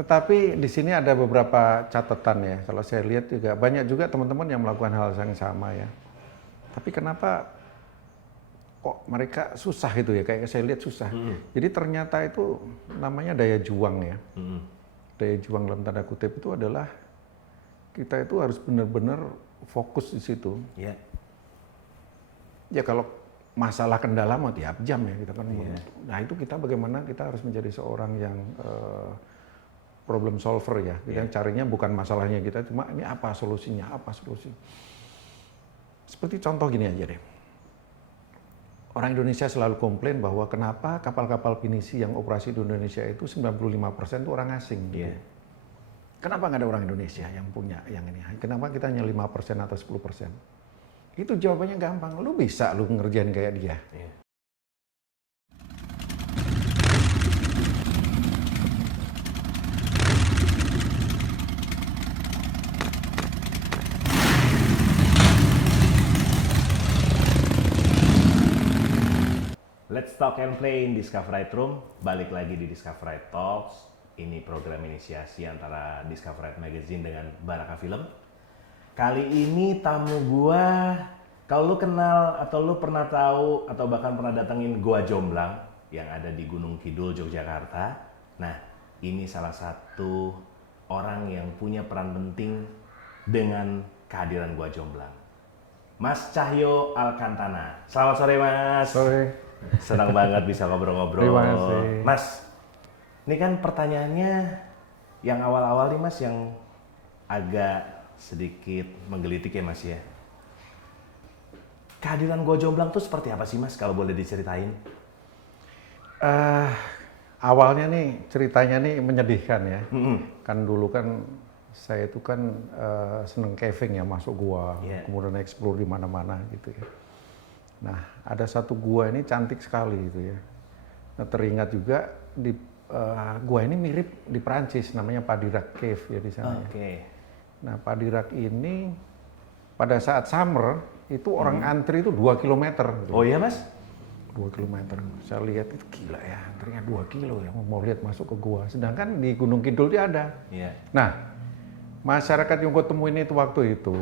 Tetapi di sini ada beberapa catatan ya. Kalau saya lihat juga banyak juga teman-teman yang melakukan hal yang sama ya. Tapi kenapa kok mereka susah itu ya? Kayak saya lihat susah. Jadi ternyata itu namanya daya juang ya. Daya juang dalam tanda kutip itu adalah kita itu harus benar-benar fokus di situ. Iya. Ya kalau masalah kendala mau tiap jam ya kita kan. Nah itu kita bagaimana kita harus menjadi seorang yang problem solver ya. Kita carinya bukan masalahnya kita, cuma ini apa solusinya, apa solusi. Seperti contoh gini aja deh. Orang Indonesia selalu komplain bahwa kenapa kapal-kapal pinisi yang operasi di Indonesia itu 95% itu orang asing. Gitu. Kenapa nggak ada orang Indonesia yang punya yang ini? Kenapa kita hanya 5% atau 10%? Itu jawabannya gampang. Lu bisa lu ngerjain kayak dia. Let's talk and play in Discoverite Room. Balik lagi di Discoverite Talks. Ini program inisiasi antara Discoverite Magazine dengan Baraka Film. Kali ini tamu gua, kalau lu kenal atau lu pernah tahu atau bahkan pernah datengin Gua Jomblang yang ada di Gunung Kidul, Yogyakarta. Nah, ini salah satu orang yang punya peran penting dengan kehadiran Gua Jomblang. Mas Cahyo Alkantana. Selamat sore, Mas. Sore. Senang banget bisa ngobrol-ngobrol. Terima kasih. Mas, ini kan pertanyaannya yang awal-awal nih Mas yang agak sedikit menggelitik ya Mas ya. Kehadiran Gua Jomblang tuh seperti apa sih Mas kalau boleh diceritain? Awalnya nih ceritanya nih menyedihkan ya. Kan dulu kan saya itu kan seneng caving ya, masuk gua, kemudian explore di mana-mana gitu ya. Nah, ada satu gua ini cantik sekali gitu ya. Nah, teringat juga di gua ini mirip di Prancis, namanya Padirac Cave ya di sana. Ya. Nah, Padirac ini pada saat summer itu orang antri itu 2 km. Gitu. Oh iya Mas? 2 km. Saya lihat itu gila ya, antrinya 2 kilo ya mau lihat masuk ke gua. Sedangkan di Gunung Kidul dia ada. Nah, masyarakat yang gue temuin itu waktu itu,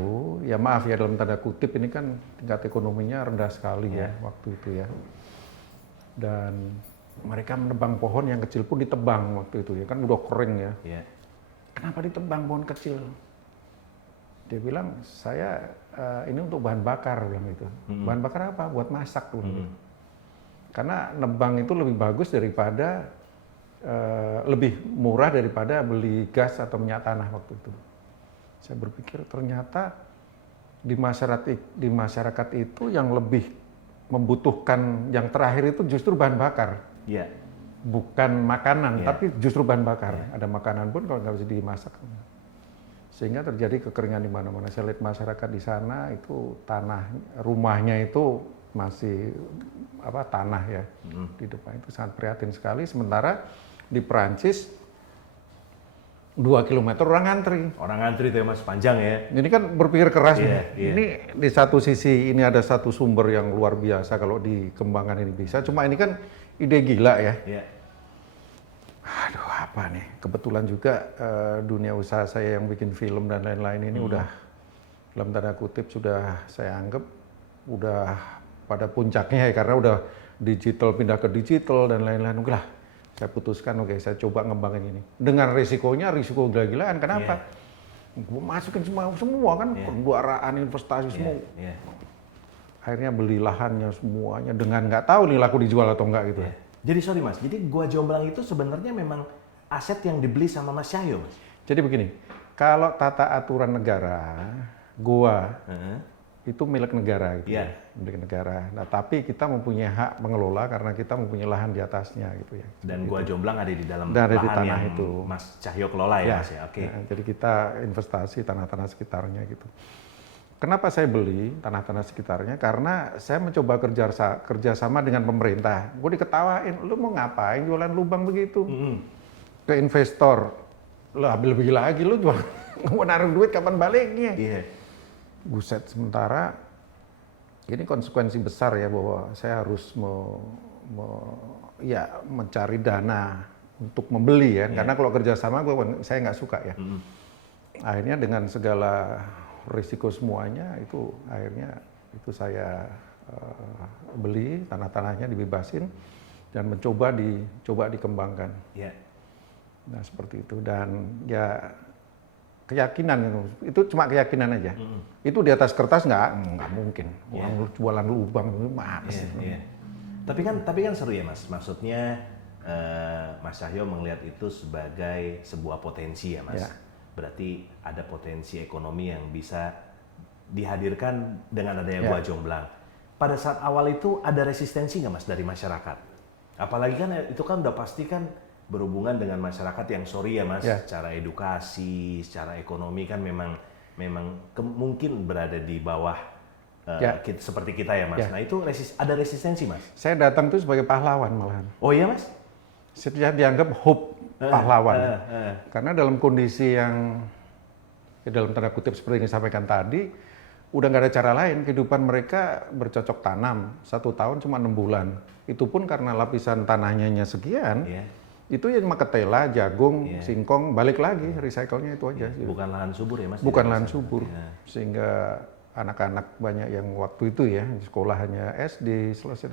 ya maaf ya dalam tanda kutip ini kan tingkat ekonominya rendah sekali ya waktu itu ya. Dan mereka menebang pohon yang kecil pun ditebang waktu itu ya, kan udah kering ya. Kenapa ditebang pohon kecil? Dia bilang, saya ini untuk bahan bakar, bilang gitu. Bahan bakar apa? Buat masak tuh. Karena nebang itu lebih bagus daripada, lebih murah daripada beli gas atau minyak tanah waktu itu. Saya berpikir ternyata di masyarakat itu yang lebih membutuhkan yang terakhir itu justru bahan bakar. Bukan makanan, tapi justru bahan bakar. Ada makanan pun kalau nggak bisa dimasak. Sehingga terjadi kekeringan di mana-mana. Saya lihat masyarakat di sana itu tanah, rumahnya itu masih tanah ya. Di depan itu sangat prihatin sekali. Sementara di Perancis 2 km orang antri. Orang antri tuh ya Mas, panjang ya. Ini kan berpikir keras nih. Ini di satu sisi ini ada satu sumber yang luar biasa kalau dikembangkan ini bisa. Cuma ini kan ide gila ya. Aduh apa nih. Kebetulan juga dunia usaha saya yang bikin film dan lain-lain ini udah dalam tanda kutip sudah saya anggap udah pada puncaknya ya. Karena udah digital pindah ke digital dan lain-lain. Udah saya putuskan, oke, saya coba ngembangin ini. Dengan risiko gila-gilaan, kenapa? Gue masukin semua kan, penjuaraan, investasi semua. Akhirnya beli lahannya semuanya dengan nggak tahu nih laku dijual atau enggak gitu. Jadi sorry Mas, jadi Gua Jomblang itu sebenarnya memang aset yang dibeli sama Mas Cahyo Mas? Jadi begini, kalau tata aturan negara, gua itu milik negara gitu milik negara. Nah, tapi kita mempunyai hak mengelola karena kita mempunyai lahan di atasnya gitu ya. Dan Gua Jomblang ada di dalam lahan di tanah yang itu. Mas Cahyo kelola ya Mas ya. Nah, jadi kita investasi tanah-tanah sekitarnya gitu. Kenapa saya beli tanah-tanah sekitarnya? Karena saya mencoba kerjasama dengan pemerintah. Gue diketawain, lu mau ngapain jualan lubang begitu? Ke investor, lah lebih lagi lu jual, mau naruh duit kapan baliknya? Buset, sementara ini konsekuensi besar ya bahwa saya harus mencari dana untuk membeli ya, karena kalau kerjasama saya nggak suka ya. Akhirnya dengan segala risiko semuanya itu akhirnya itu saya beli tanah-tanahnya dibebasin dan coba dikembangkan. Yeah. Nah seperti itu dan ya keyakinan itu cuma keyakinan aja. Itu di atas kertas nggak mungkin. Orang jualan lubang itu mana sih? Tapi kan seru ya Mas. Maksudnya Mas Cahyo melihat itu sebagai sebuah potensi ya Mas. Berarti ada potensi ekonomi yang bisa dihadirkan dengan adanya Gua Jomblang. Pada saat awal itu ada resistensi nggak Mas dari masyarakat? Apalagi kan itu kan udah pasti kan berhubungan dengan masyarakat yang sorry ya Mas, secara edukasi, secara ekonomi kan memang mungkin berada di bawah seperti kita ya Mas. Nah itu ada resistensi Mas? Saya datang itu sebagai pahlawan malahan. Oh iya Mas? Saya dianggap hope pahlawan. Karena dalam kondisi yang dalam tanda kutip seperti yang disampaikan tadi, udah nggak ada cara lain. Kehidupan mereka bercocok tanam 1 tahun cuma 6 bulan. Itu pun karena lapisan tanahnya sekian. Itu yang ketela, jagung, singkong, balik lagi, recycle-nya itu aja. Bukan lahan subur ya Mas? Bukan lahan subur, sehingga anak-anak banyak yang waktu itu ya, sekolah hanya SD, selesai.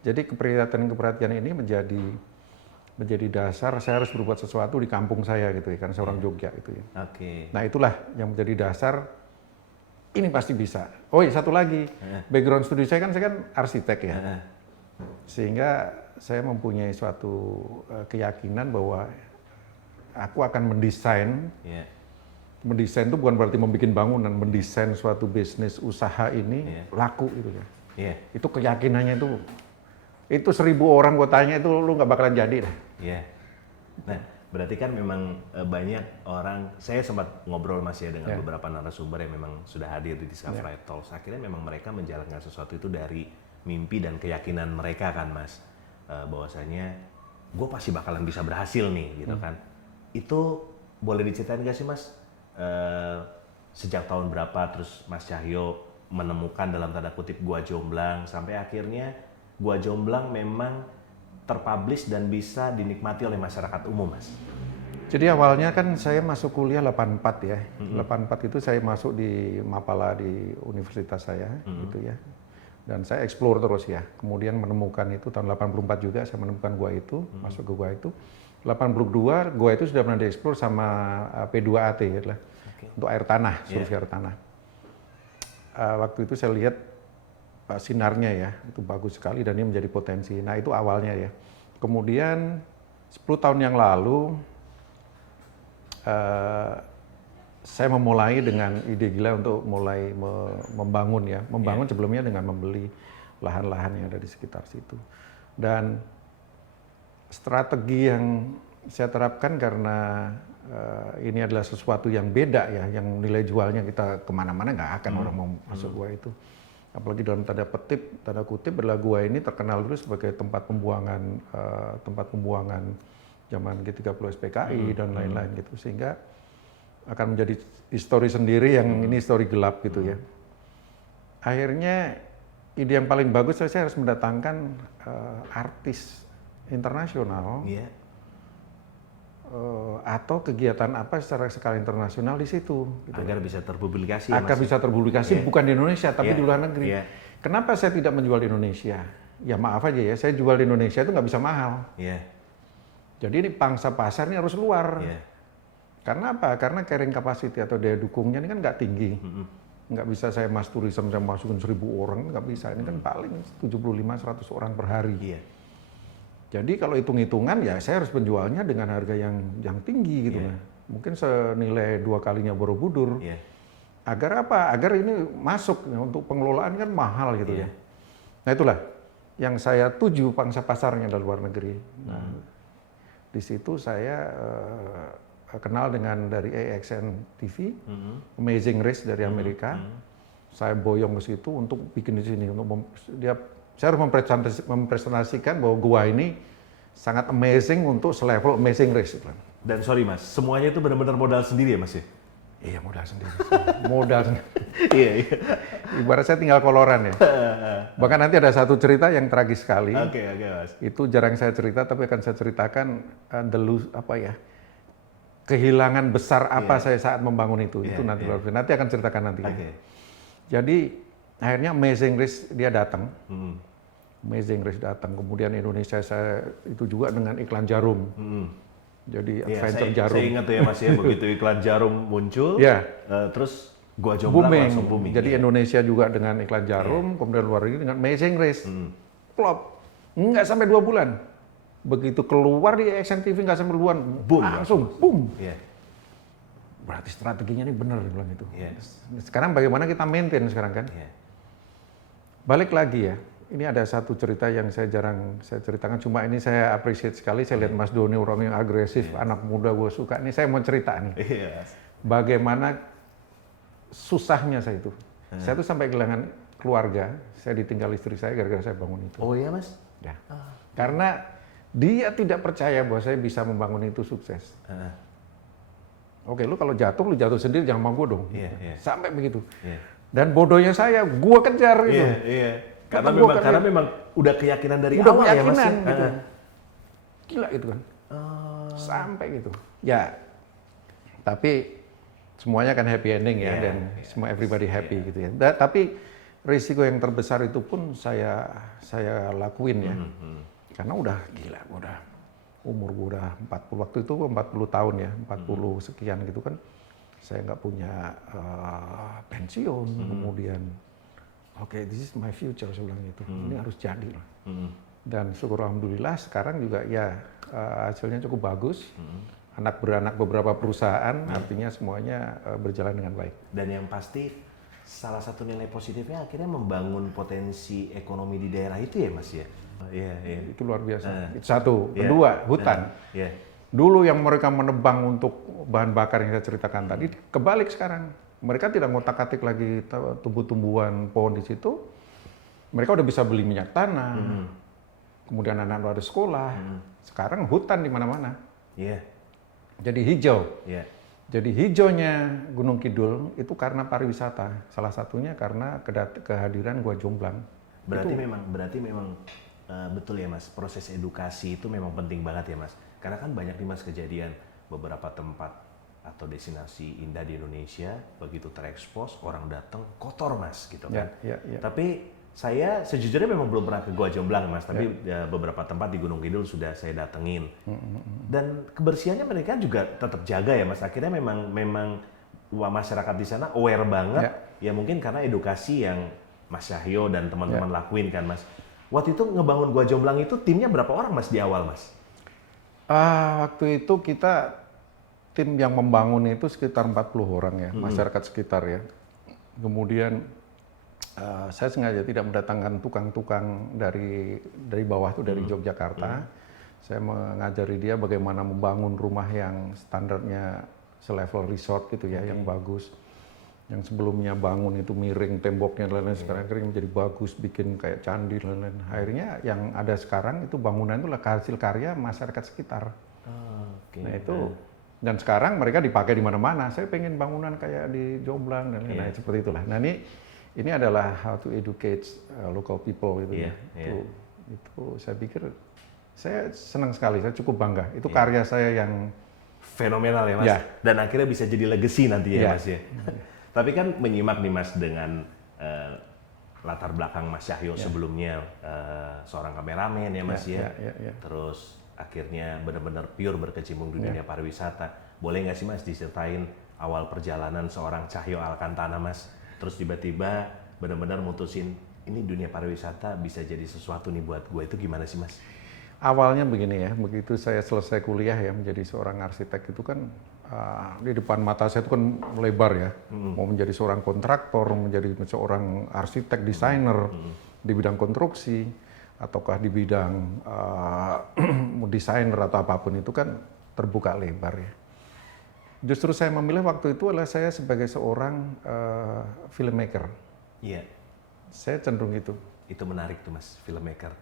Jadi keperhatian ini menjadi dasar saya harus berbuat sesuatu di kampung saya gitu ya, karena saya orang Jogja itu ya. Nah itulah yang menjadi dasar, ini pasti bisa. Oh iya satu lagi, background studi saya kan arsitek ya. Sehingga saya mempunyai suatu keyakinan bahwa aku akan mendesain. Mendesain itu bukan berarti membuat bangunan, mendesain suatu bisnis usaha ini laku gitu ya. Itu keyakinannya itu 1000 orang gue tanya itu lu nggak bakalan jadi deh. Nah berarti kan memang banyak orang, saya sempat ngobrol Mas ya dengan beberapa narasumber yang memang sudah hadir di Discovery Talks. Akhirnya memang mereka menjalankan sesuatu itu dari mimpi dan keyakinan mereka kan Mas. Bahwasanya gue pasti bakalan bisa berhasil nih gitu kan. Itu boleh diceritain gak sih Mas sejak tahun berapa terus Mas Cahyo menemukan dalam tanda kutip Gua Jomblang sampai akhirnya Gua Jomblang memang terpublish dan bisa dinikmati oleh masyarakat umum Mas? Jadi awalnya kan saya masuk kuliah 84 ya. 84 itu saya masuk di Mapala di universitas saya gitu ya. Dan saya explore terus ya, kemudian menemukan itu tahun 84 juga saya menemukan gua itu, masuk ke gua itu. 82 gua itu sudah pernah dieksplor sama P2AT gitu lah, untuk air tanah, survei air tanah. Waktu itu saya lihat sinarnya ya, itu bagus sekali dan ini menjadi potensi. Nah itu awalnya ya. Kemudian 10 tahun yang lalu, saya memulai dengan ide gila untuk mulai membangun ya. Membangun sebelumnya dengan membeli lahan-lahan yang ada di sekitar situ. Dan strategi yang saya terapkan karena ini adalah sesuatu yang beda ya, yang nilai jualnya kita kemana-mana nggak akan orang mau masuk gua itu. Apalagi dalam tanda kutip adalah gua ini terkenal dulu sebagai tempat pembuangan zaman G30 SPKI dan lain-lain gitu. Sehingga akan menjadi histori sendiri yang ini histori gelap gitu ya. Akhirnya ide yang paling bagus saya harus mendatangkan artis internasional atau kegiatan apa secara skala internasional di situ. Gitu. Agar bisa terpublikasi. Agar bisa terpublikasi bukan di Indonesia tapi di luar negeri. Kenapa saya tidak menjual di Indonesia? Ya maaf aja ya, saya jual di Indonesia itu nggak bisa mahal. Jadi ini pangsa pasar ini harus luar. Karena apa? Karena carrying capacity atau daya dukungnya ini kan nggak tinggi. Nggak bisa saya mass tourism, saya masukin 1000 orang, nggak bisa. Ini kan paling 75-100 orang per hari. Jadi kalau hitung-hitungan ya saya harus menjualnya dengan harga yang tinggi gitu. Mungkin senilai 2 kalinya Borobudur. Agar apa? Agar ini masuk ya, untuk pengelolaan kan mahal gitu ya. Nah itulah yang saya tuju pangsa pasarnya dari luar negeri. Nah, di situ saya kenal dengan dari AXN TV, Amazing Race dari Amerika. Saya boyong ke situ untuk bikin di sini. Saya harus mempresentasikan bahwa gua ini sangat amazing untuk selevel Amazing Race. Dan sorry Mas, semuanya itu benar-benar modal sendiri ya Mas ya? Iya modal sendiri. Modal sendiri. Ibarat saya tinggal koloran ya. Bahkan nanti ada satu cerita yang tragis sekali. Oke, Mas. Itu jarang saya cerita, tapi akan saya ceritakan kehilangan besar apa saya saat membangun itu. Itu nanti akan ceritakan nanti. Jadi akhirnya Amazing Race dia datang. Amazing Race datang. Kemudian Indonesia saya itu juga dengan iklan jarum. Jadi adventure jarum. Saya ingat tuh ya Mas ya, begitu iklan jarum muncul, terus Gua Jomblang langsung booming. Jadi Indonesia juga dengan iklan jarum, kemudian luar negeri dengan Amazing Race. Plop. Nggak sampai 2 bulan. Begitu keluar di Action TV nggak sampai 2 bulan, boom, langsung boom. Berarti strateginya ini benar bilang itu. Sekarang bagaimana kita maintain sekarang kan? Balik lagi ya. Ini ada satu cerita yang saya jarang saya ceritakan, cuma ini saya appreciate sekali. Saya lihat Mas Doni orang yang agresif, anak muda gue suka. Ini saya mau cerita nih. Bagaimana susahnya saya itu. Saya tuh sampai kehilangan keluarga. Saya ditinggal istri saya gara-gara saya bangun itu. Oh iya Mas? Ya. Karena dia tidak percaya bahwa saya bisa membangun itu sukses. Oke, lu kalau jatuh, lu jatuh sendiri, jangan mau gue dong. Sampai begitu. Dan bodohnya saya, gue kejar gitu. Karena memang udah keyakinan dari awal ya Mas. Gitu. Gila itu kan. Sampai gitu. Ya, tapi semuanya kan happy ending ya, dan semua everybody happy gitu ya. Tapi risiko yang terbesar itu pun saya lakuin ya. Karena udah gila, umur gue udah 40, waktu itu 40 tahun ya, 40 sekian gitu kan. Saya nggak punya pensiun, kemudian this is my future, saya bilang gitu. Ini harus jadi lah. Dan syukur alhamdulillah sekarang juga ya hasilnya cukup bagus. Anak beranak beberapa perusahaan, artinya semuanya berjalan dengan baik. Dan yang pasti salah satu nilai positifnya akhirnya membangun potensi ekonomi di daerah itu ya Mas ya? Itu luar biasa. Itu satu. Kedua, hutan. Dulu yang mereka menebang untuk bahan bakar yang saya ceritakan tadi, kebalik sekarang. Mereka tidak ngotak-atik lagi tumbuh-tumbuhan pohon di situ. Mereka udah bisa beli minyak tanah. Kemudian anak-anak ada sekolah. Sekarang hutan di mana-mana. Jadi hijau. Jadi hijaunya Gunung Kidul itu karena pariwisata. Salah satunya karena kehadiran Gua Jomblang. Berarti memang betul ya Mas, proses edukasi itu memang penting banget ya Mas. Karena kan banyak nih Mas kejadian beberapa tempat atau destinasi indah di Indonesia begitu terekspos orang datang kotor Mas gitu kan. Tapi saya sejujurnya memang belum pernah ke Gua Jomblang Mas, tapi beberapa tempat di Gunung Kidul sudah saya datengin. Dan kebersihannya mereka juga tetap jaga ya Mas. Akhirnya memang masyarakat di sana aware banget. Ya mungkin karena edukasi yang Mas Cahyo dan teman-teman lakuin kan Mas. Waktu itu ngebangun Gua Jomblang itu timnya berapa orang Mas di awal Mas? Waktu itu kita tim yang membangun itu sekitar 40 orang ya, masyarakat sekitar ya. Kemudian saya sengaja tidak mendatangkan tukang-tukang dari bawah tuh, dari Yogyakarta. Saya mengajari dia bagaimana membangun rumah yang standarnya selevel resort gitu ya, yang bagus. Yang sebelumnya bangun itu miring temboknya dan lain-lain, sekarang menjadi bagus, bikin kayak candi dan lain-lain. Akhirnya yang ada sekarang itu bangunan itu hasil karya masyarakat sekitar. Nah itu, dan sekarang mereka dipakai di mana-mana. Saya pengen bangunan kayak di Jomblang dan lain-lain, seperti itulah. Nah ini adalah how to educate local people gitu. Itu saya pikir saya senang sekali, saya cukup bangga. Itu karya saya yang fenomenal ya Mas. Dan akhirnya bisa jadi legacy nanti ya Mas ya. Tapi kan menyimak nih Mas dengan latar belakang Mas Cahyo sebelumnya seorang kameramen ya Mas Terus akhirnya benar-benar pure berkecimpung di dunia pariwisata. Boleh nggak sih Mas diceritain awal perjalanan seorang Cahyo Alkantana Mas? Terus tiba-tiba benar-benar mutusin ini dunia pariwisata bisa jadi sesuatu nih buat gue, itu gimana sih Mas? Awalnya begini ya, begitu saya selesai kuliah ya menjadi seorang arsitek itu kan di depan mata saya itu kan melebar ya, mau menjadi seorang kontraktor, menjadi seorang arsitek, desainer di bidang konstruksi, ataukah di bidang desainer atau apapun itu kan terbuka lebar ya. Justru saya memilih waktu itu adalah saya sebagai seorang filmmaker. Saya cenderung itu. Itu menarik tuh Mas, filmmaker.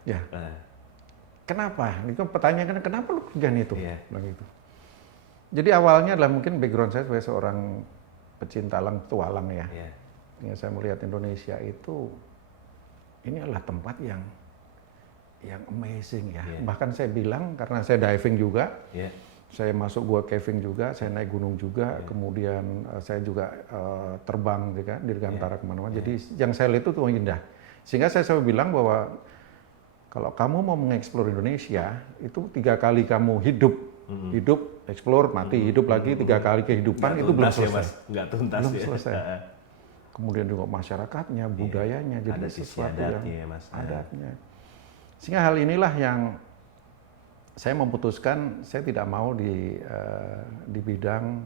Kenapa? Itu pertanyaan, kenapa lu kerjaan itu? Bilang gitu. Jadi awalnya adalah mungkin background saya sebagai seorang pecinta alam, petualang ya. Sehingga saya melihat Indonesia itu ini adalah tempat yang amazing ya. Bahkan saya bilang karena saya diving juga, saya masuk gua caving juga, saya naik gunung juga, kemudian saya juga terbang juga dirgantara kemana-mana. Jadi yang saya lihat itu tuh indah. Sehingga saya selalu bilang bahwa kalau kamu mau mengeksplor Indonesia, itu 3 kali kamu hidup, explore, mati, hidup lagi 3 kali kehidupan, itu belum selesai. Ya, Mas. Nggak tuntas belum ya. selesai. Kemudian juga masyarakatnya, budayanya, jadi ada sisi sesuatu adatnya, yang Mas. adatnya. Sehingga hal inilah yang saya memutuskan, saya tidak mau di bidang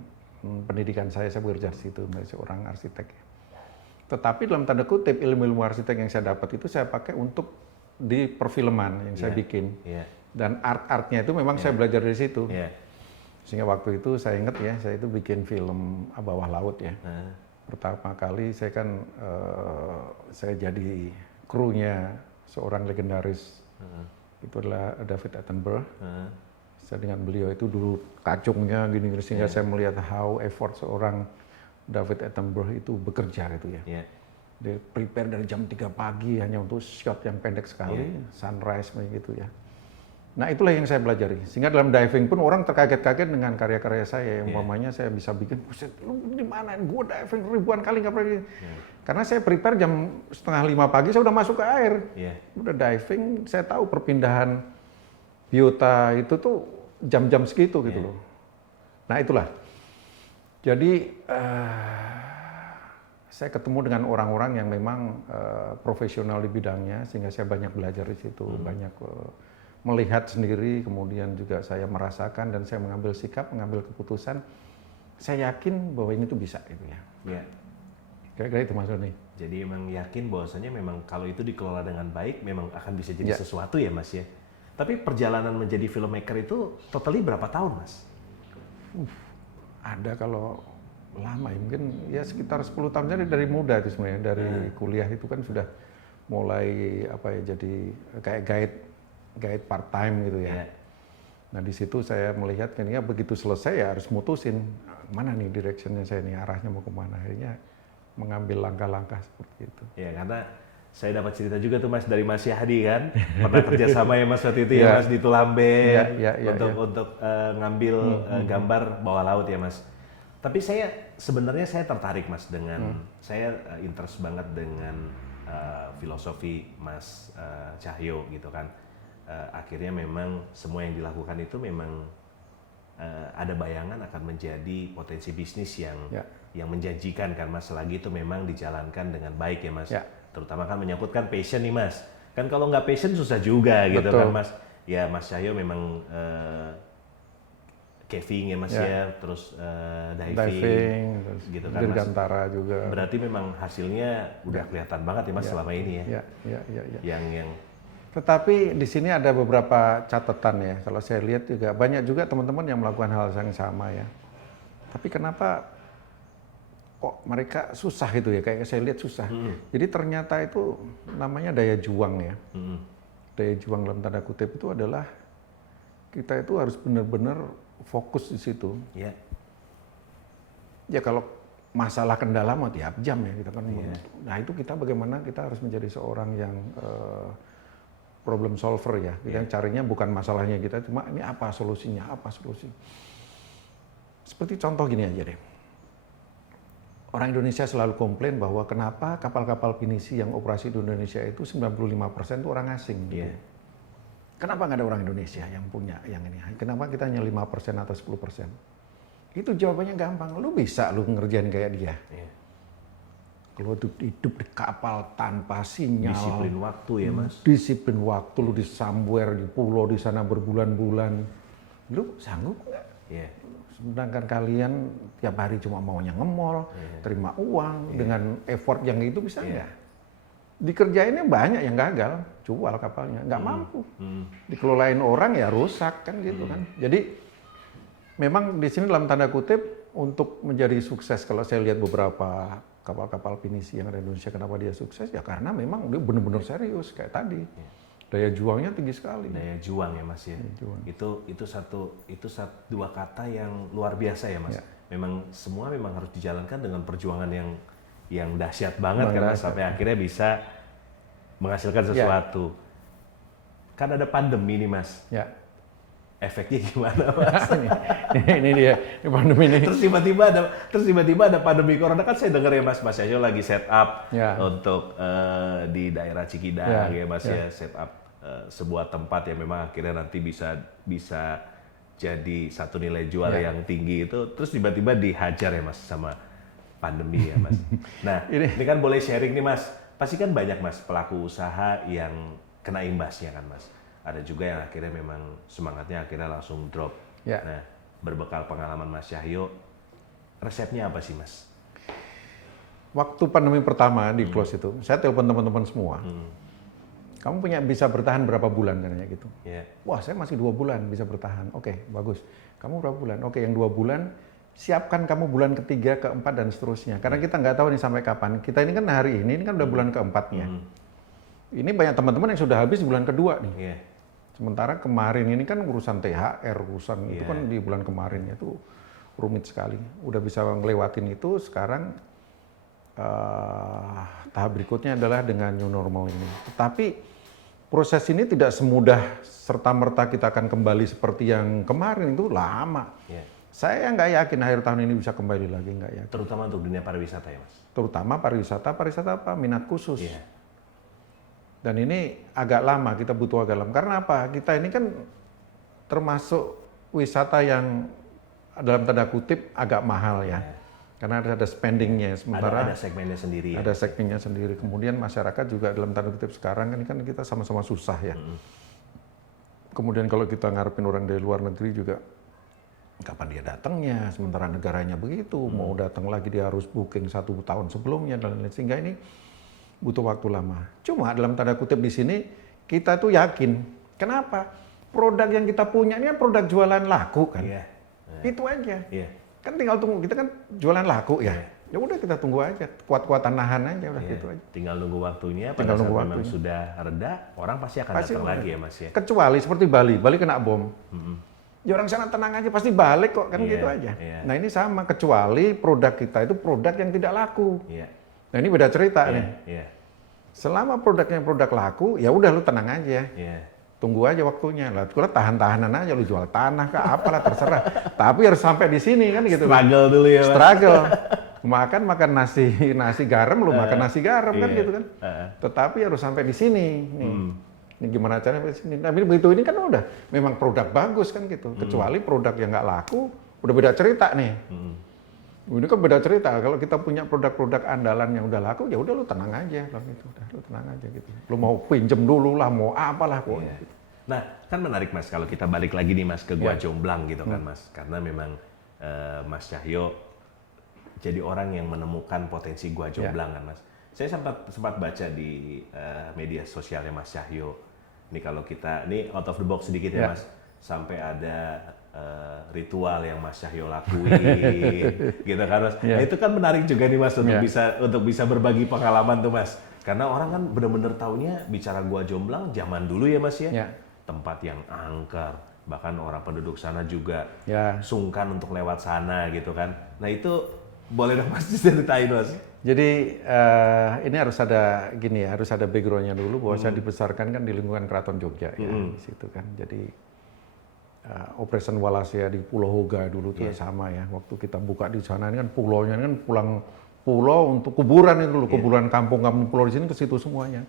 pendidikan saya bekerja di situ, menjadi seorang arsitek. Tetapi dalam tanda kutip ilmu-ilmu arsitek yang saya dapat itu saya pakai untuk di perfilman yang saya bikin. Dan art-artnya itu memang saya belajar dari situ. Sehingga waktu itu saya ingat ya, saya itu bikin film Bawah Laut ya. Pertama kali saya kan saya jadi krunya seorang legendaris, itu adalah David Attenborough. Saya dengan beliau itu dulu kacungnya gini, sehingga saya melihat how effort seorang David Attenborough itu bekerja gitu ya. Dia prepare dari jam 3 pagi hanya untuk shot yang pendek sekali, sunrise begitu ya. Nah itulah yang saya pelajari. Sehingga dalam diving pun orang terkaget-kaget dengan karya-karya saya. Umpamanya saya bisa bikin, buset, lu di mana? Gue diving ribuan kali nggak pernah. Karena saya prepare jam 4:30 pagi, saya udah masuk ke air. Udah diving, saya tahu perpindahan biota itu tuh jam-jam segitu gitu loh. Nah itulah. Jadi saya ketemu dengan orang-orang yang memang profesional di bidangnya, sehingga saya banyak belajar di situ, banyak melihat sendiri, kemudian juga saya merasakan dan saya mengambil sikap, mengambil keputusan. Saya yakin bahwa ini tuh bisa gitu ya. Kira-kira itu Mas Doni. Jadi emang yakin bahwasanya memang kalau itu dikelola dengan baik, memang akan bisa jadi sesuatu ya Mas ya. Tapi perjalanan menjadi filmmaker itu totally berapa tahun Mas? Ada kalau lama ya, mungkin ya sekitar 10 tahun. Jadi dari muda itu sebenarnya, dari kuliah itu kan sudah mulai jadi kayak guide part time gitu ya. Nah di situ saya melihat kayaknya begitu selesai ya harus mutusin mana nih directionnya saya nih, arahnya mau kemana. Akhirnya mengambil langkah-langkah seperti itu. Ya karena saya dapat cerita juga tuh Mas dari Mas Yahdi kan, pernah kerjasama ya Mas waktu itu ya Mas di Tulamben untuk ngambil gambar bawah laut ya Mas. Tapi sebenarnya saya tertarik Mas dengan saya interest banget dengan filosofi Mas Cahyo gitu kan. Akhirnya memang semua yang dilakukan itu memang ada bayangan akan menjadi potensi bisnis yang menjanjikan kan Mas, selagi itu memang dijalankan dengan baik ya Mas. Terutama kan menyangkutkan passion nih Mas. Kan kalau nggak passion susah juga gitu kan Mas. Ya Mas Cahyo memang caving ya Mas ya, terus diving terus gitu kan Mas. Dirgantara juga. Berarti memang hasilnya udah kelihatan banget ya Mas selama ini ya. Yang Tetapi di sini ada beberapa catatan ya. Kalau saya lihat juga banyak juga teman-teman yang melakukan hal yang sama ya. Tapi kenapa kok mereka susah itu ya? Kayak saya lihat susah. Jadi ternyata itu namanya daya juang ya. Daya juang dalam tanda kutip itu adalah kita itu harus benar-benar fokus di situ. Ya kalau masalah kendala mau tiap jam ya kita kan. Nah itu kita bagaimana kita harus menjadi seorang yang problem solver ya. Kita carinya bukan masalahnya kita, cuma ini apa solusinya, apa solusi. Seperti contoh gini aja deh. Orang Indonesia selalu komplain bahwa kenapa kapal-kapal pinisi yang operasi di Indonesia itu 95% itu orang asing. Gitu. Kenapa nggak ada orang Indonesia yang punya yang ini? Kenapa kita hanya 5% atau 10%? Itu jawabannya gampang. Lu bisa lu ngerjain kayak dia. Kalau hidup di kapal tanpa sinyal. Disiplin waktu ya Mas. Disiplin waktu, lu di somewhere, di pulau di sana berbulan-bulan. Lu sanggup nggak? Sedangkan kalian tiap hari cuma maunya nge-mall, terima uang, dengan effort yang itu bisa nggak? Dikerjainnya banyak yang gagal, jual kapalnya, nggak mampu. Dikelolain orang ya rusak kan gitu kan. Jadi memang di sini dalam tanda kutip untuk menjadi sukses, kalau saya lihat beberapa kapal-kapal pinisi yang ada di Indonesia, kenapa dia sukses? Ya karena memang dia benar-benar serius kayak tadi. Daya juangnya tinggi sekali. Daya juang ya Mas ya. Itu dua kata yang luar biasa ya Mas. Memang semua memang harus dijalankan dengan perjuangan yang yang dahsyat banget kan Mas, sampai akhirnya bisa menghasilkan sesuatu. Kan ada pandemi nih Mas. Ya. Efeknya gimana Mas? ini dia, ini pandemi ini. Terus tiba-tiba ada pandemi corona, kan saya dengar ya Mas Yahyo lagi set up untuk di daerah Cikidang ya Mas ya, set up sebuah tempat yang memang akhirnya nanti bisa jadi satu nilai jual yang tinggi itu, terus tiba-tiba dihajar ya Mas sama pandemi ya Mas. Nah ini kan boleh sharing nih Mas, pasti kan banyak Mas pelaku usaha yang kena imbasnya kan Mas. Ada juga yang akhirnya memang semangatnya akhirnya langsung drop. Nah, berbekal pengalaman Mas Yahyo, resepnya apa sih Mas? Waktu pandemi pertama di close itu, saya telepon teman-teman semua. Kamu bisa bertahan berapa bulan katanya gitu. Wah, saya masih 2 bulan bisa bertahan. Oke, bagus. Kamu berapa bulan? Oke, yang 2 bulan, siapkan kamu bulan ketiga, keempat, dan seterusnya. Karena kita nggak tahu nih sampai kapan. Kita ini kan hari ini kan udah bulan keempatnya. Ini banyak teman-teman yang sudah habis bulan kedua nih. Sementara kemarin ini kan urusan THR, urusan itu kan di bulan kemarin itu rumit sekali. Udah bisa ngelewatin itu, sekarang tahap berikutnya adalah dengan new normal ini. Tetapi proses ini tidak semudah serta-merta kita akan kembali seperti yang kemarin, itu lama. Saya nggak yakin akhir tahun ini bisa kembali lagi, nggak yakin. Terutama untuk dunia pariwisata ya Mas? Terutama pariwisata apa? Minat khusus. Dan ini agak lama, kita butuh agak lama. Karena apa? Kita ini kan termasuk wisata yang dalam tanda kutip agak mahal ya. Karena ada spendingnya, sementara ada segmennya sendiri. Ada segmennya sendiri. Kemudian masyarakat juga dalam tanda kutip sekarang kan kita sama-sama susah ya. Kemudian kalau kita ngarepin orang dari luar negeri juga, kapan dia datangnya? Sementara negaranya begitu, mau datang lagi dia harus booking 1 tahun sebelumnya dan lain-lain. Sehingga ini butuh waktu lama. Cuma dalam tanda kutip di sini kita tuh yakin. Kenapa? Produk yang kita punya ini produk jualan laku kan. Itu aja. Kan tinggal tunggu, kita kan jualan laku ya. Ya udah kita tunggu aja, kuat-kuatan nahan aja udah gitu aja. Tinggal nunggu waktunya, pada saat memang sudah reda, orang pasti akan datang lagi ya Mas ya. Kecuali seperti Bali kena bom. Ya orang sana tenang aja, pasti balik kok kan gitu aja. Nah ini sama, kecuali produk kita itu produk yang tidak laku. Nah ini beda cerita nih. Selama produknya produk laku, ya udah lu tenang aja. Tunggu aja waktunya. Lah, kalau tahan-tahanan aja, lu jual tanah ke apalah terserah. Tapi harus sampai di sini kan gitu. Struggle dulu ya, Mas. Struggle. Makan nasi garam, lu makan nasi garam kan gitu kan. Tetapi harus sampai di sini. Ini gimana caranya sampai sini. Tapi begitu ini kan udah memang produk bagus kan gitu. Kecuali produk yang nggak laku, udah beda cerita nih. Ini kan beda cerita. Kalau kita punya produk-produk andalan yang udah laku, ya udah lu tenang aja, gitu. Udah lu tenang aja gitu. Lu mau pinjem dulu lah, mau apalah pokoknya. Gitu. Nah, kan menarik Mas kalau kita balik lagi nih Mas ke Gua Jomblang gitu kan Mas. Karena memang Mas Yahyo jadi orang yang menemukan potensi Gua Jomblang kan Mas. Saya sempat baca di media sosialnya Mas Yahyo. Ini kalau kita, ini out of the box sedikit ya Mas. Sampai ada ritual yang Mas Yahyo lakuin gitu kan Mas. Nah, itu kan menarik juga nih Mas untuk bisa berbagi pengalaman tuh Mas. Karena orang kan benar-benar taunya bicara Gua Jomblang zaman dulu ya Mas ya. Tempat yang angker, bahkan orang penduduk sana juga sungkan untuk lewat sana gitu kan. Nah itu boleh dong Mas ceritain Mas. Jadi ini harus ada gini ya, harus ada backgroundnya dulu bahwa saya dibesarkan kan di lingkungan Keraton Jogja ya di situ kan. Jadi Operation Walasia di Pulau Hoga dulu tuh sama ya. Waktu kita buka di sana ini kan pulaunya kan pulau untuk kuburan itu dulu, kuburan kampung-kampung pulau di sini ke situ semuanya.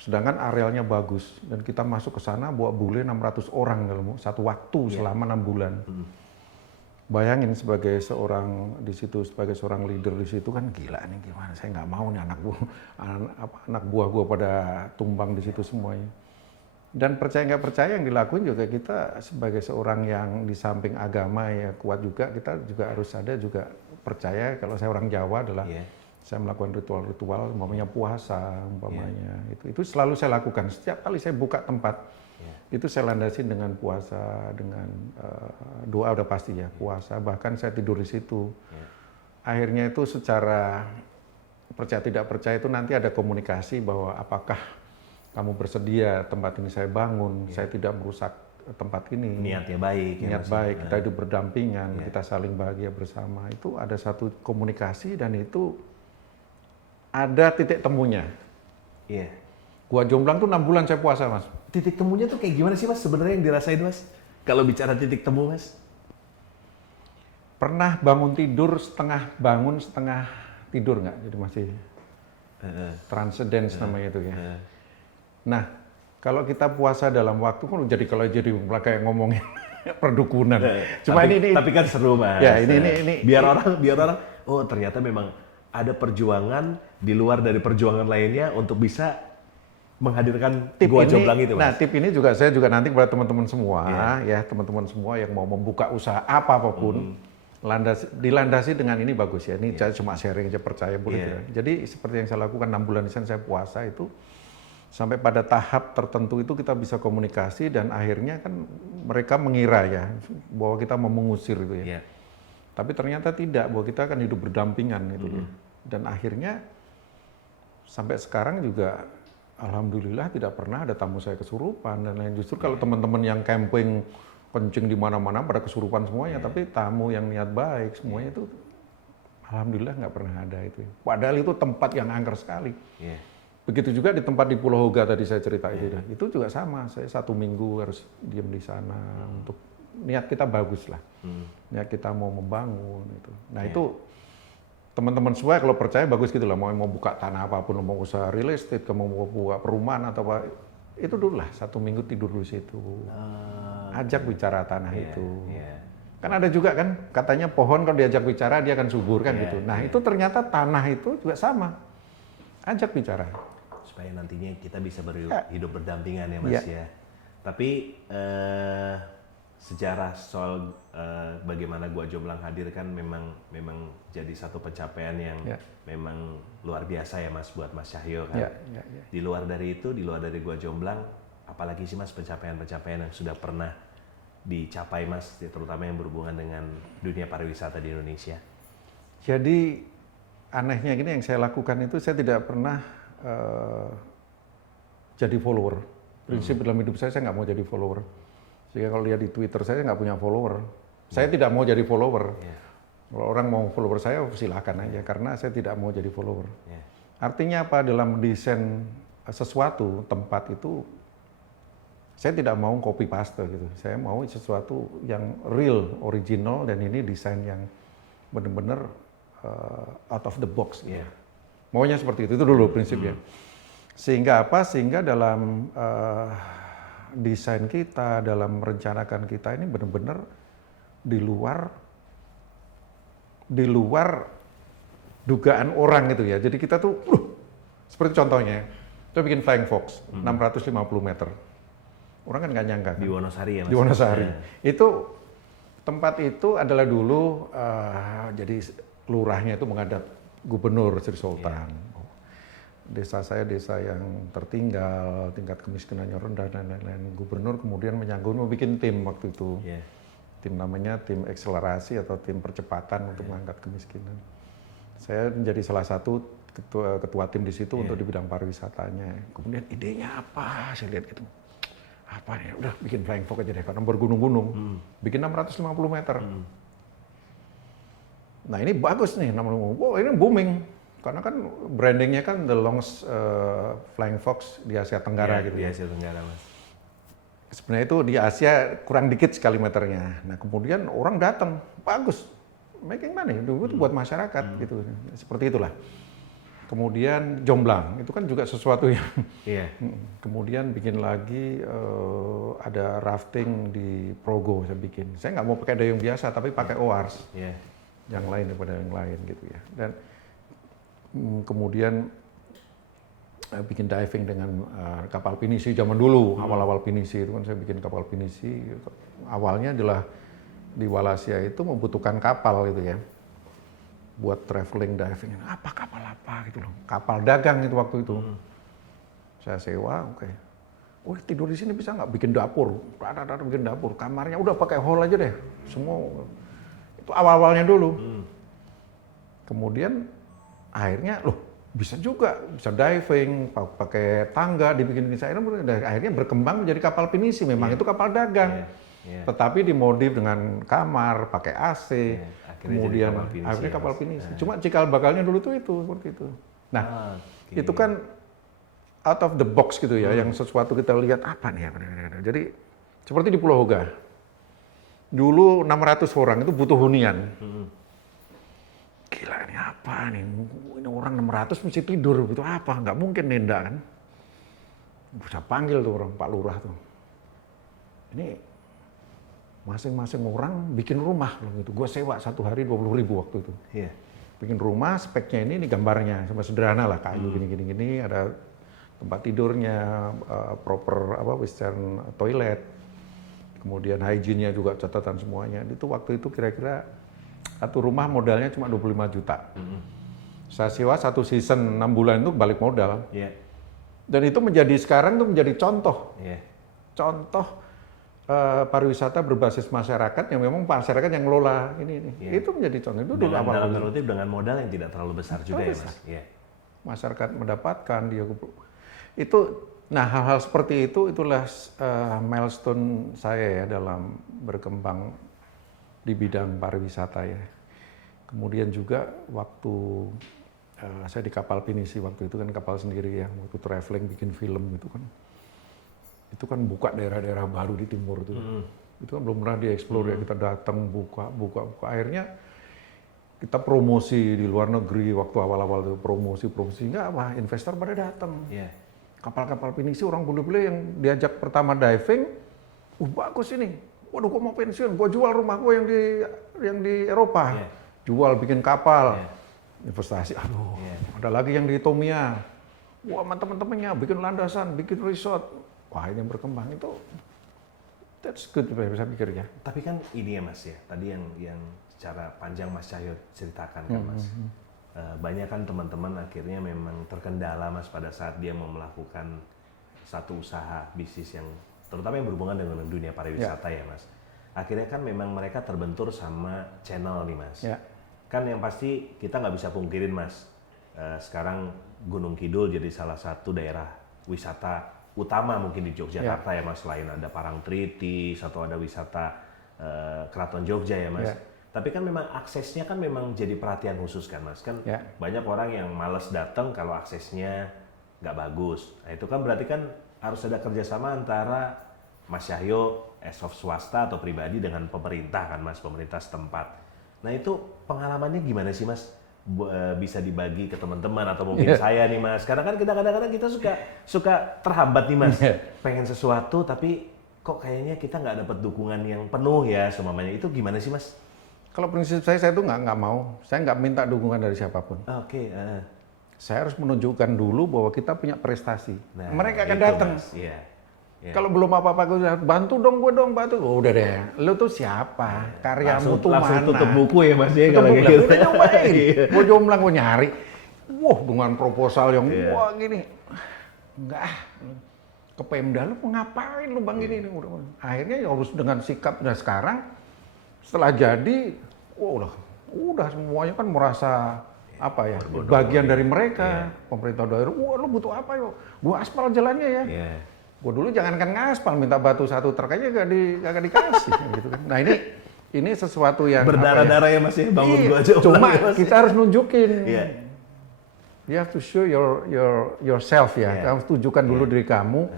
Sedangkan arealnya bagus dan kita masuk ke sana bawa bule 600 orang dalam satu waktu selama 6 bulan. Bayangin sebagai seorang di situ, sebagai seorang leader di situ kan gila nih gimana, saya nggak mau nih anak buah gua pada tumbang di situ semuanya. Dan percaya nggak percaya yang dilakuin juga kita sebagai seorang yang di samping agama ya kuat juga, kita juga harus ada juga percaya kalau saya orang Jawa adalah saya melakukan ritual-ritual umpamanya puasa umpamanya itu selalu saya lakukan setiap kali saya buka tempat itu saya landasin dengan puasa, dengan doa udah pasti ya puasa, bahkan saya tidur di situ. Akhirnya itu secara percaya tidak percaya itu nanti ada komunikasi bahwa apakah kamu bersedia tempat ini saya bangun, saya tidak merusak tempat ini. Niatnya baik. Niat baik, kita hidup berdampingan, kita saling bahagia bersama. Itu ada satu komunikasi dan itu ada titik temunya. Iya. Gua Jomblang tuh 6 bulan saya puasa, Mas. Titik temunya tuh kayak gimana sih Mas sebenarnya yang dirasain Mas? Kalau bicara titik temu Mas? Pernah bangun tidur setengah bangun setengah tidur nggak? Jadi masih transcendence namanya itu ya. Nah, kalau kita puasa dalam waktu kan kalau jadi kayak ngomongin perdukunan. Cuma tapi kan seru Mas. Ya, ini biar orang oh ternyata memang ada perjuangan di luar dari perjuangan lainnya untuk bisa menghadirkan Gua Jomblang itu, Mas. Nah, tip ini saya juga nanti kepada teman-teman semua, ya teman-teman semua yang mau membuka usaha apapun, dilandasi dengan ini bagus ya. Ini saya cuma sharing aja, percaya boleh tidak. Jadi seperti yang saya lakukan 6 bulan di sana saya puasa itu, sampai pada tahap tertentu itu kita bisa komunikasi dan akhirnya kan mereka mengira ya bahwa kita mau mengusir itu ya. Tapi ternyata tidak, bahwa kita akan hidup berdampingan gitu ya. Dan akhirnya sampai sekarang juga alhamdulillah tidak pernah ada tamu saya kesurupan dan lain. Justru kalau teman-teman yang camping kencing di mana-mana pada kesurupan semuanya, tapi tamu yang niat baik semuanya itu alhamdulillah nggak pernah ada itu. Padahal itu tempat yang angker sekali. Begitu juga di tempat di Pulau Hoga tadi saya cerita itu juga sama. Saya 1 minggu harus diam di sana untuk niat kita bagus lah. Niat kita mau membangun itu. Nah itu teman-teman semua kalau percaya bagus gitu lah, mau buka tanah apapun, mau usaha real estate, mau buka perumahan atau apa, itu dulu lah 1 minggu tidur di situ, ajak bicara tanah itu. Kan ada juga kan katanya pohon kalau diajak bicara dia akan subur kan gitu. Nah itu ternyata tanah itu juga sama, ajak bicara. Supaya nantinya kita bisa hidup berdampingan ya Mas ya. Tapi sejarah soal bagaimana Gua Jomblang hadir kan memang jadi satu pencapaian yang memang luar biasa ya Mas buat Mas Cahyo kan. Di luar dari itu, di luar dari Gua Jomblang, apalagi sih Mas pencapaian-pencapaian yang sudah pernah dicapai Mas, terutama yang berhubungan dengan dunia pariwisata di Indonesia? Jadi anehnya gini, yang saya lakukan itu saya tidak pernah jadi follower. Prinsip dalam hidup saya nggak mau jadi follower. Sehingga kalau lihat di Twitter saya nggak punya follower. Saya tidak mau jadi follower. Kalau orang mau follower saya silakan aja, karena saya tidak mau jadi follower. Artinya apa? Dalam desain sesuatu tempat itu saya tidak mau copy paste gitu. Saya mau sesuatu yang real, original, dan ini desain yang benar-benar out of the box. Maunya seperti itu dulu prinsipnya. Sehingga apa? Sehingga dalam desain kita, dalam merencanakan kita ini benar-benar di luar dugaan orang gitu ya. Jadi kita tuh seperti contohnya, kita bikin Flying Fox 650 meter. Orang kan nggak nyangka kan? Di Wonosari ya Mas? Di Wonosari. Itu tempat itu adalah dulu jadi lurahnya itu menghadap Gubernur Sri Sultan. Desa saya desa yang tertinggal, tingkat kemiskinannya rendah dan lain-lain. Gubernur kemudian menyanggup mau bikin tim waktu itu. Tim namanya tim akselerasi atau tim percepatan untuk mengangkat kemiskinan. Saya menjadi salah satu ketua tim di situ untuk di bidang pariwisatanya. Kemudian idenya apa? Saya lihat gitu. Apa ya? Udah bikin Flying Fox aja deh, karena bergunung-gunung. Bikin 650 meter. Nah ini bagus nih, 650. Wow, ini booming. Karena kan brandingnya kan the longest Flying Fox di Asia Tenggara gitu. Di Asia Tenggara Mas. Sebenarnya itu di Asia kurang dikit sekali meternya. Nah kemudian orang datang, bagus, making money, dulu itu buat masyarakat gitu. Seperti itulah. Kemudian Jomblang, itu kan juga sesuatu yang kemudian bikin lagi ada rafting di Progo saya bikin. Saya nggak mau pakai dayung biasa, tapi pakai oars. Yang lain daripada yang lain gitu ya. Dan kemudian bikin diving dengan kapal pinisi zaman dulu, awal-awal pinisi itu kan saya bikin kapal pinisi. Awalnya adalah di Wallacea itu membutuhkan kapal gitu ya, buat traveling diving. Apa kapal apa gitu loh, kapal dagang itu waktu itu. Saya sewa, oh tidur di sini bisa nggak, bikin dapur, bikin dapur, kamarnya udah pakai hall aja deh, semua. Itu awal-awalnya dulu. Kemudian akhirnya bisa juga, bisa diving, pakai tangga, dibikin desain, akhirnya berkembang menjadi kapal pinisi. Memang itu kapal dagang, tetapi dimodif dengan kamar, pakai AC, kemudian akhirnya kapal pinisi. Cuma cikal bakalnya dulu tuh itu seperti itu. Nah, itu kan out of the box gitu ya, yang sesuatu kita lihat apa nih ya. Jadi seperti di Pulau Hoga, dulu 600 orang itu butuh hunian. Gila ini apa nih, ini orang 600 mesti tidur, butuh apa? Nggak mungkin nenda kan. Bisa panggil tuh orang Pak Lurah tuh. Ini masing-masing orang bikin rumah loh gitu. Gue sewa 1 hari 20.000 waktu itu. Iya. Bikin rumah, speknya ini gambarnya, sama sederhana lah, kayu gini-gini, ada tempat tidurnya, proper western toilet, kemudian hygiene-nya juga catatan semuanya. Itu waktu itu kira-kira satu rumah modalnya cuma 25 juta. Saya sewa 1 season 6 bulan itu balik modal. Yeah. Dan itu sekarang itu menjadi contoh. Yeah. Contoh pariwisata berbasis masyarakat yang memang masyarakat yang ngelola ini. Yeah. Itu menjadi contoh. Itu dulu awal. Dalam terutip dengan modal yang tidak terlalu besar juga ya Mas. Yeah. Masyarakat mendapatkan dia. Nah hal-hal seperti itulah milestone saya ya dalam berkembang di bidang pariwisata ya. Kemudian juga waktu saya di kapal pinisi waktu itu kan kapal sendiri ya, waktu traveling bikin film gitu kan. Itu kan buka daerah-daerah baru di timur itu. Itu kan belum pernah dieksplor ya, kita datang buka. Akhirnya kita promosi di luar negeri waktu awal-awal itu promosi enggak apa, investor pada datang. Yeah. Kapal-kapal pinisi orang bule-bule yang diajak pertama diving, bagus ini. Waduh, gua mau pensiun, gua jual rumah gua yang di Eropa. Yeah. Jual bikin kapal. Yeah. Investasi, ada lagi yang di Tomia. Wah, sama teman-temannya bikin landasan, bikin resort. Wah, ini yang berkembang itu. That's good, saya pikir ya. Tapi kan ini ya Mas ya, tadi yang secara panjang Mas Cahyo ceritakan kan Mas. Banyak kan teman-teman akhirnya memang terkendala Mas pada saat dia mau melakukan satu usaha bisnis yang terutama yang berhubungan dengan dunia pariwisata ya Mas. Akhirnya kan memang mereka terbentur sama channel nih Mas. Ya. Kan yang pasti kita nggak bisa pungkirin Mas, sekarang Gunung Kidul jadi salah satu daerah wisata utama mungkin di Yogyakarta ya Mas, selain ada Parangtritis atau ada wisata Keraton Jogja ya Mas. Tapi kan memang aksesnya kan memang jadi perhatian khusus kan Mas. Kan banyak orang yang males datang kalau aksesnya nggak bagus. Nah itu kan berarti kan harus ada kerjasama antara Mas Cahyo as of swasta atau pribadi dengan pemerintah kan Mas, pemerintah setempat. Nah itu pengalamannya gimana sih Mas? Bisa dibagi ke teman-teman atau mungkin saya nih Mas. Karena kan kita kadang-kadang kita suka terhambat nih Mas. Pengen sesuatu tapi kok kayaknya kita nggak dapat dukungan yang penuh ya semuanya. Itu gimana sih Mas? Kalau prinsip saya tuh nggak mau. Saya nggak minta dukungan dari siapapun. Oke. Saya harus menunjukkan dulu bahwa kita punya prestasi. Nah, mereka akan datang. Kalau belum apa-apa, gue bantu dong, bantu. Oh, udah deh, lu tuh siapa? Karyamu tuh mana? Langsung tutup buku ya Mas ya kalau gitu. Udah nyobain. Gue jomblang, gue nyari. Wah, dengan proposal yang wah gini. Enggak, ke Pemda lu ngapain lu Bang gini? Akhirnya ya harus dengan sikap. Dan sekarang setelah jadi, wah udah semuanya kan merasa apa ya, bagian dari mereka. Pemerintah daerah, wah lu butuh apa yuk? Gua aspal jalannya ya. Gue dulu jangankan ngaspal, minta batu 1 truk aja gak dikasih gitu kan. Nah ini sesuatu yang berdarah-darah ya Mas ya, bangun gua aja. Cuma kita harus nunjukin. You have to show yourself ya. Kamu tunjukkan dulu diri kamu,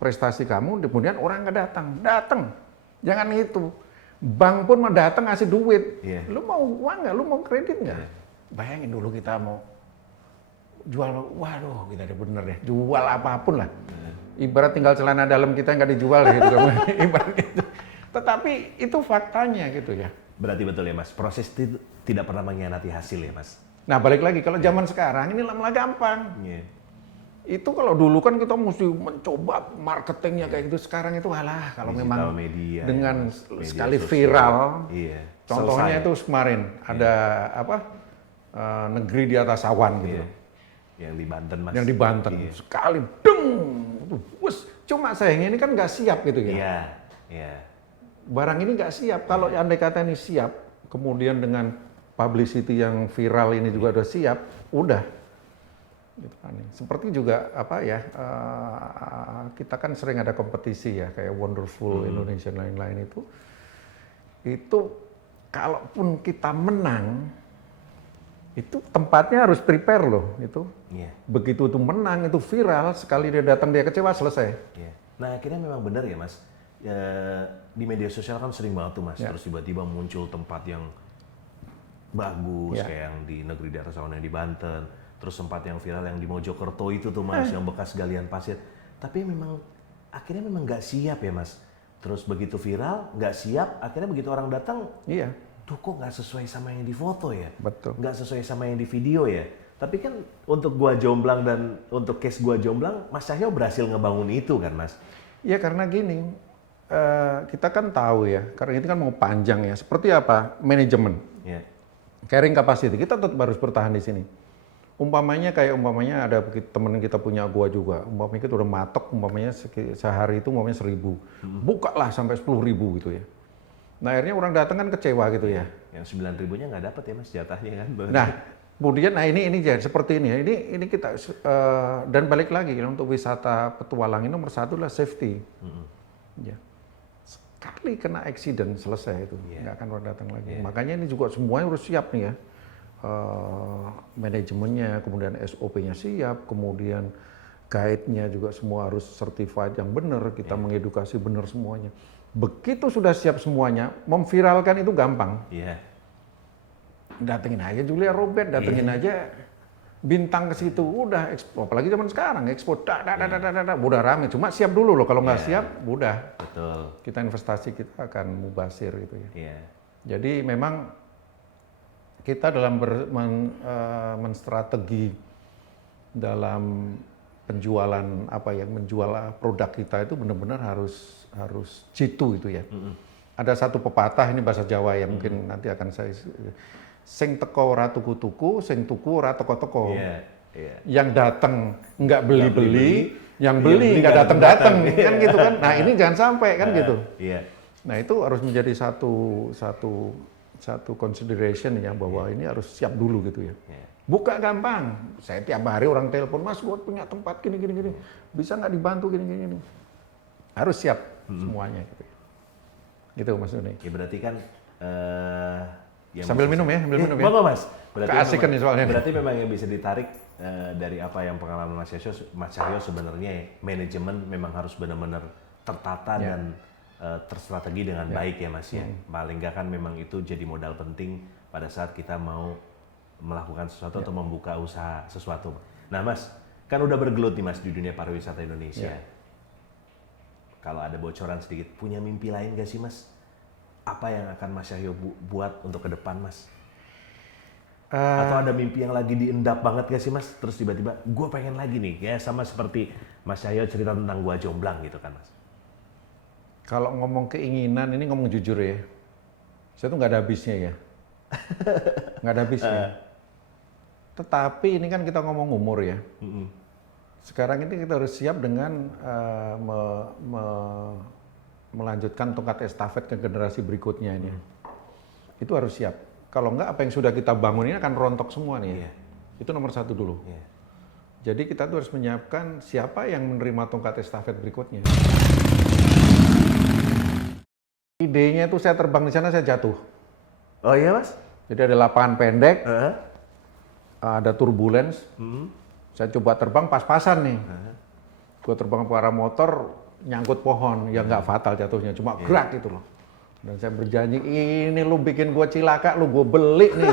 prestasi kamu, kemudian orang nggak datang. Jangan itu. Bank pun mau datang ngasih duit. Lu mau uang nggak? Lu mau kredit nggak? Bayangin dulu kita mau jual, waduh kita ada bener deh, jual apapun lah. Ibarat tinggal celana dalam kita nggak dijual gitu. Ibarat gitu. Tetapi itu faktanya gitu ya. Berarti betul ya Mas, proses itu tidak pernah mengkhianati hasil ya Mas. Nah balik lagi, kalau zaman sekarang ini malah gampang. Itu kalau dulu kan kita mesti mencoba marketingnya kayak gitu. Sekarang itu kalau memang media, dengan media sekali sosial, viral. Contohnya selesai. itu kemarin ada negeri di atas awan gitu. Yang di Banten Mas. Yang di Banten. Sekali deng. Cuma sayangnya ini kan nggak siap gitu ya. Barang ini nggak siap. Kalau andai kata ini siap, kemudian dengan publicity yang viral ini juga udah siap, udah. Gitu kan. Seperti juga kita kan sering ada kompetisi ya, kayak Wonderful Indonesia dan lain-lain itu kalaupun kita menang, Itu tempatnya harus prepare loh, itu. Iya. Begitu itu menang, itu viral, sekali dia datang dia kecewa, selesai. Iya. Nah akhirnya memang benar ya Mas, di media sosial kan sering banget tuh Mas, terus tiba-tiba muncul tempat yang bagus, kayak yang di negeri daerah Sawan yang di Banten, terus tempat yang viral yang di Mojokerto itu tuh Mas, yang bekas galian pasir. Tapi memang akhirnya memang nggak siap ya Mas. Terus begitu viral, nggak siap, akhirnya begitu orang datang, Iya. tuh kok nggak sesuai sama yang di foto ya? Betul. Nggak sesuai sama yang di video ya? Tapi kan untuk gua jomblang dan untuk case gua jomblang, Mas Cahyo berhasil ngebangun itu kan Mas? Ya karena gini, kita kan tahu ya, karena itu kan mau panjang ya. Seperti apa? Manajemen. Iya. Carrying capacity, kita tetap harus bertahan di sini. Umpamanya ada temen kita punya gua juga, umpamanya kita udah matok, umpamanya sehari itu umpamanya 1.000. Bukalah sampai 10.000 gitu ya. Nah akhirnya orang datang kan kecewa gitu ya. Yang 9.000-nya nggak dapat ya Mas jatahnya kan? Nah kemudian ini jadi seperti ini ya, ini kita dan balik lagi untuk wisata petualang ini nomor satu adalah safety. Ya. Sekali kena accident selesai itu, nggak akan orang datang lagi. Makanya ini juga semuanya harus siap nih ya. Manajemennya, kemudian SOP-nya siap, kemudian guide-nya juga semua harus certified yang benar, kita mengedukasi benar semuanya. Begitu sudah siap semuanya, memviralkan itu gampang. Datengin aja Julia Robert, datengin aja bintang ke situ, udah expo, apalagi zaman sekarang expo, udah rame. Cuma siap dulu loh, kalau nggak siap, udah. Betul. Kita investasi kita akan mubasir gitu ya. Iya. Jadi memang kita dalam menstrategi dalam penjualan menjual produk kita itu benar-benar harus jitu itu ya. Ada satu pepatah ini bahasa Jawa ya, mungkin nanti akan saya sing teko ora tuku-tuku, sing tuku ora teko-teko. Yang datang nggak beli-beli, yang beli nggak datang-datang kan gitu kan. Nah, ini jangan sampai kan gitu. Nah, itu harus menjadi satu consideration ya, bahwa ini harus siap dulu gitu ya. Buka gampang. Saya tiap hari orang telepon, Mas, gue punya tempat gini. Bisa nggak dibantu gini. Harus siap semuanya gitu. Gitu Mas Doni. Ya berarti kan sambil minum ya. Monggo Mas. Keasikan nih soalnya. Berarti memang yang bisa ditarik dari apa yang pengalaman Mas Cahyo sebenarnya manajemen memang harus benar-benar tertata dan terstrategi dengan baik ya Mas ya. Paling nggak kan memang itu jadi modal penting pada saat kita mau melakukan sesuatu atau membuka usaha sesuatu. Nah Mas, kan udah bergelut nih Mas di dunia pariwisata Indonesia. Kalau ada bocoran sedikit, punya mimpi lain gak sih Mas? Apa yang akan Mas Cahyo buat untuk ke depan Mas? Atau ada mimpi yang lagi diendap banget gak sih Mas? Terus tiba-tiba, gue pengen lagi nih, ya sama seperti Mas Cahyo cerita tentang gua jomblang gitu kan Mas? Kalau ngomong keinginan, ini ngomong jujur ya, saya tuh nggak ada habisnya ya. Nggak ada habisnya. Tetapi ini kan kita ngomong umur ya. Sekarang ini kita harus siap dengan melanjutkan tongkat estafet ke generasi berikutnya ini. Itu harus siap. Kalau nggak, apa yang sudah kita bangun ini akan rontok semua nih. Itu nomor satu dulu. Jadi kita tuh harus menyiapkan siapa yang menerima tongkat estafet berikutnya. Idenya itu saya terbang di sana, saya jatuh. Oh iya Mas? Jadi ada lapangan pendek, ada turbulence. Saya coba terbang pas-pasan nih. Gue terbang ke arah motor, nyangkut pohon, ya nggak fatal jatuhnya, cuma gerak gitu loh. Dan saya berjanji, ini lu bikin gue cilaka, lu gue beli nih.